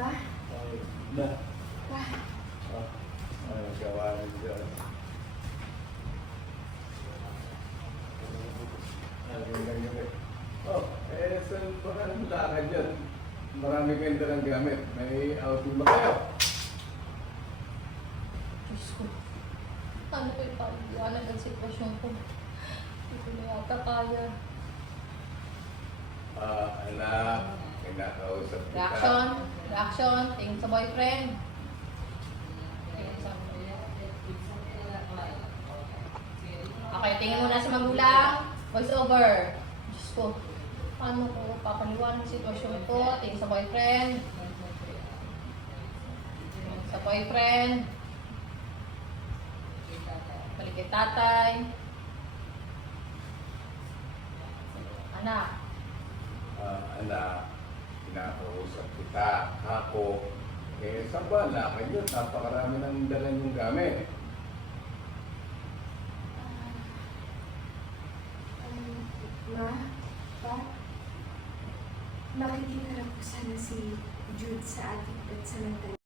ba? Ay, na. Pa, Ay, gawa ng Diyos. Oh, saan ba ang lakad yan? Marami kayong dalang gamit. May outing ba kayo? Diyos ko. Ano ko yung paliwanag ang sitwasyon ko? Hindi ko na yata kaya. Anak, kinakausap kita. Reaction. Reaction. Tingin sa boyfriend. Okay, tingin muna sa magulang. Voice over. Diyos ko. Paano ko papaliwanag ang sitwasyon ko? Tingin sa boyfriend. Tingin sa boyfriend. Balik kay tatay. Anak. Anak, kinakausap kita. Ako, saan ba ang lakad yun? Napakarami ng dalang yung gamit. Ma, pa, makikita lang po sana si Jude sa ating pansamantala.